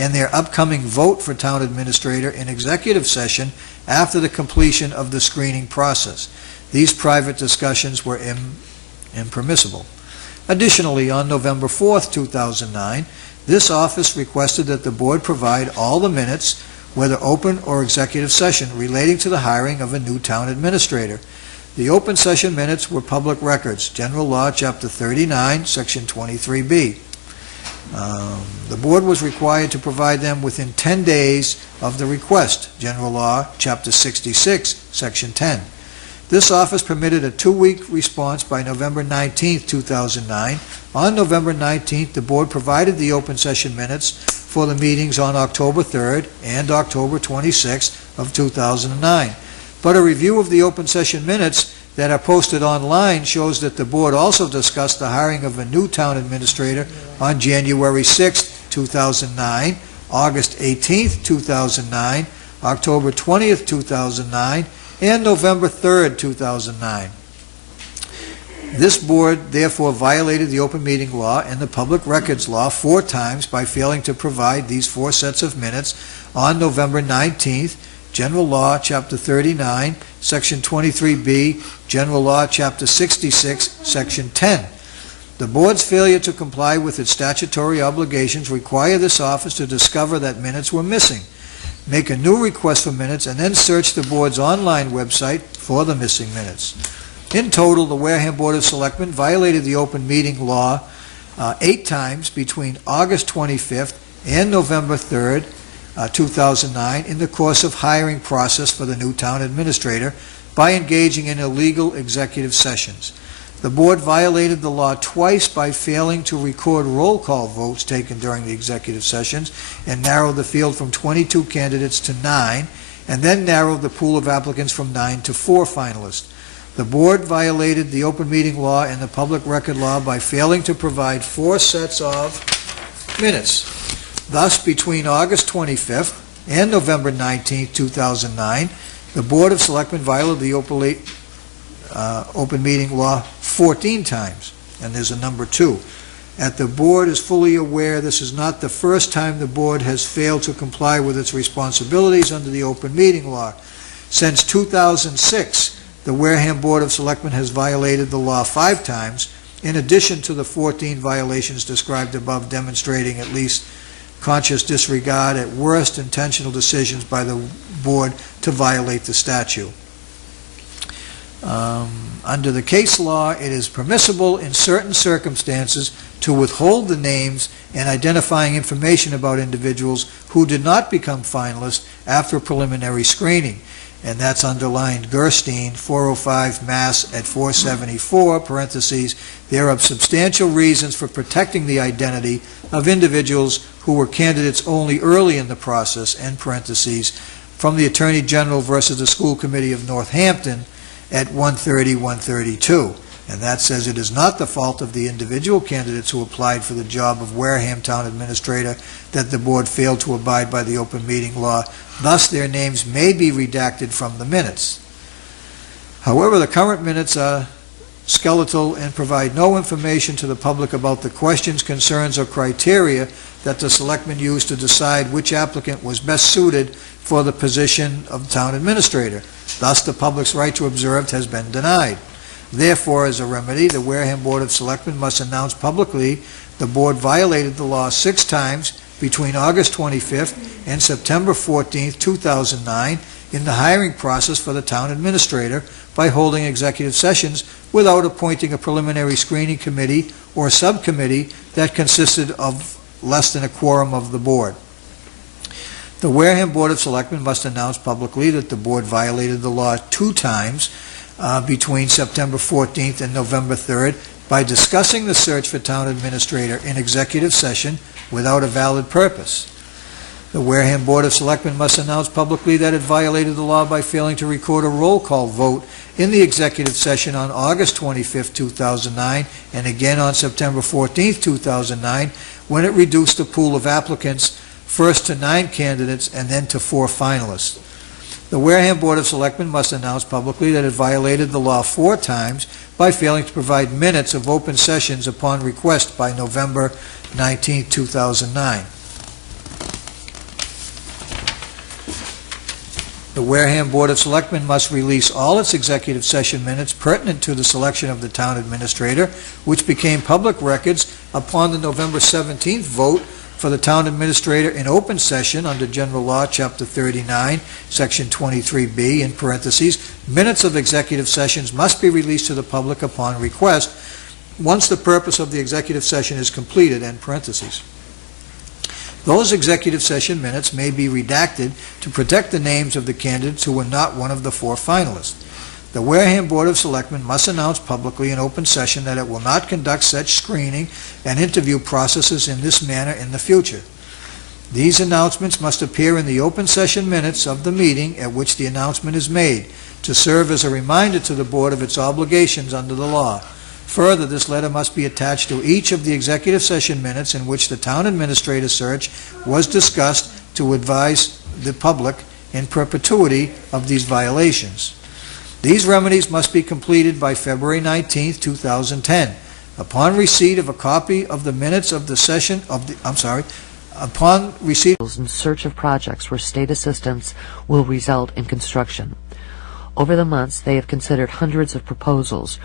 and their upcoming vote for town administrator in executive session after the completion of the screening process. These private discussions were impermissible. Additionally, on November 4th, 2009, this office requested that the board provide all the minutes, whether open or executive session, relating to the hiring of a new town administrator. The open session minutes were public records, General Law, Chapter 39, Section 23B. The board was required to provide them within 10 days of the request, General Law, Chapter 66, Section 10. This office permitted a 2-week response by November 19, 2009. On November 19th, the board provided the open session minutes for the meetings on October 3rd and October 26th of 2009. But a review of the open session minutes that are posted online shows that the board also discussed the hiring of a new town administrator on January 6, 2009, August 18, 2009, October 20, 2009, and November 3, 2009. This board therefore violated the open meeting law and the public records law 4 times by failing to provide these 4 sets of minutes on November 19th, General Law, Chapter 39, Section 23B, General Law, Chapter 66, Section 10. The board's failure to comply with its statutory obligations require this office to discover that minutes were missing, make a new request for minutes, and then search the board's online website for the missing minutes. In total, the Wareham Board of Selectmen violated the open meeting law 8 times between August 25th and November 3rd, 2009 in the course of hiring process for the new town administrator by engaging in illegal executive sessions. The board violated the law twice by failing to record roll call votes taken during the executive sessions and narrowed the field from 22 candidates to 9, and then narrowed the pool of applicants from 9 to 4 finalists. The board violated the open meeting law and the public record law by failing to provide 4 sets of minutes. Thus, between August 25th and November 19, 2009, the Board of Selectmen violated the open meeting law 14 times, and there's a number 2. The board is fully aware this is not the first time the board has failed to comply with its responsibilities under the open meeting law. Since 2006, the Wareham Board of Selectmen has violated the law 5 times, in addition to the 14 violations described above, demonstrating at least conscious disregard, at worst intentional decisions by the board to violate the statute. Under the case law, it is permissible in certain circumstances to withhold the names and identifying information about individuals who did not become finalists after preliminary screening. And that's underlined Gerstein, 405 Mass at 474, parentheses, there are substantial reasons for protecting the identity of individuals who were candidates only early in the process, end parentheses, from the Attorney General versus the School Committee of Northampton at 130-132. And that says it is not the fault of the individual candidates who applied for the job of Wareham Town Administrator that the board failed to abide by the open meeting law. Thus, their names may be redacted from the minutes. However, the current minutes are skeletal and provide no information to the public about the questions, concerns, or criteria that the selectmen used to decide which applicant was best suited for the position of town administrator. Thus, the public's right to observe has been denied. Therefore, as a remedy, the Wareham Board of Selectmen must announce publicly the board violated the law 6 times between August 25th and September 14th, 2009 in the hiring process for the town administrator by holding executive sessions without appointing a preliminary screening committee or subcommittee that consisted of less than a quorum of the board. The Wareham Board of Selectmen must announce publicly that the board violated the law 2 times between September 14th and November 3rd by discussing the search for town administrator in executive session without a valid purpose. The Wareham Board of Selectmen must announce publicly that it violated the law by failing to record a roll call vote in the executive session on August 25th, 2009, and again on September 14th, 2009, when it reduced the pool of applicants first to 9 candidates and then to 4 finalists. The Wareham Board of Selectmen must announce publicly that it violated the law 4 times by failing to provide minutes of open sessions upon request by November 19, 2009. The Wareham Board of Selectmen must release all its executive session minutes pertinent to the selection of the town administrator, which became public records upon the November 17th vote for the town administrator in open session under General Law, Chapter 39, Section 23B, in parentheses. Minutes of executive sessions must be released to the public upon request once the purpose of the executive session is completed, end parentheses. Those executive session minutes may be redacted to protect the names of the candidates who were not one of the 4 finalists. The Wareham Board of Selectmen must announce publicly in open session that it will not conduct such screening and interview processes in this manner in the future. These announcements must appear in the open session minutes of the meeting at which the announcement is made, to serve as a reminder to the board of its obligations under the law. Further, this letter must be attached to each of the executive session minutes in which the town administrator search was discussed to advise the public in perpetuity of these violations. These remedies must be completed by February 19, 2010. Upon receipt of a copy of the minutes of the session of the, upon receipt in search of projects where state assistance will result in construction. Over the months, they have considered hundreds of proposals